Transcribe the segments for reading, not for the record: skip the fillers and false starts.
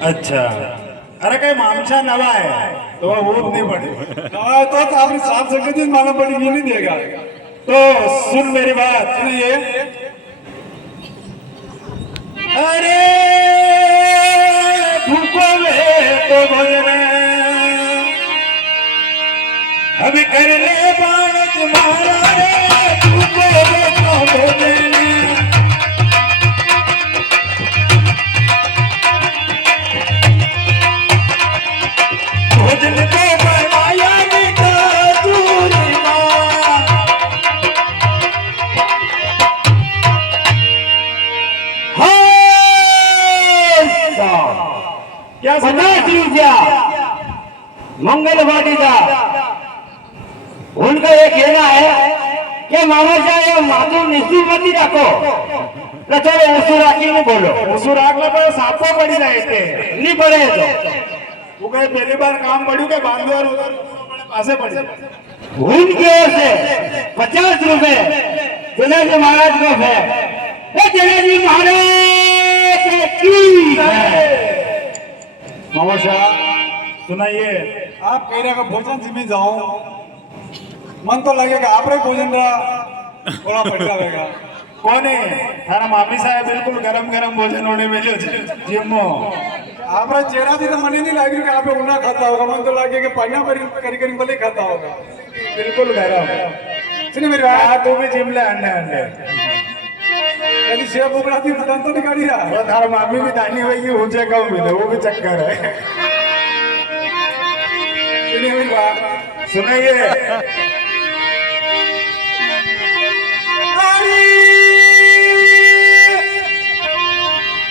अच्छा, अरे काही मामसा नवा है तो वो नहीं पड़े तो आपने साफ संगत मालूम पड़ी ये नहीं देगा। तो सुन मेरी बात। ये अरे भूखो में तो भोजन अभी कर ले बाण तुम्हारा रे भूखो में तो भोजन भोजन को बनाया बेटा तूने माँ क्या ₹50 मंगलवारी का उनका ये कहना है कि मामा साहब माधु निश्चित मत रखो तो चलो उसू राखी में बोलो उसूर आगला पर सापो पड़ी जाए थे नहीं पड़े तो वो कहे पहली बार काम पड़ू के बांधो और उधर पासे पड़ी उनकी ओर से ₹50 जलेबी महाराज को है जलेबी महाराज की है। मामा शाह सुनाइए। आप कह रहे हो भोजन से मैं जाऊं मन तो लगेगा आप भोजन थोड़ा पड़ जाएगा। कौन है थारा मामी साहब बिल्कुल गरम गरम भोजन होने मिले जिम्मो आप चेहरा भी तो मन ही नहीं लगे कि आप उन्ना खाता होगा मन तो लगे कि पानिया करी करी भले खाता होगा बिल्कुल गरम सुनिए मेरी बात तू भी जिम ले अंडे अंडे कभी सेब उगड़ा थी बदन तो निकाली रहा और थारा मामी भी दानी होगी ऊंचे कम मिले वो भी चक्कर है। सुनिए मेरी बात सुनाइए।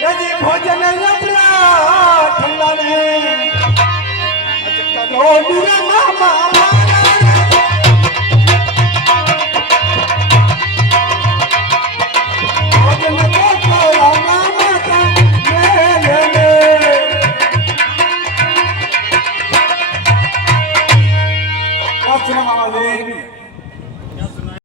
यदि भोजन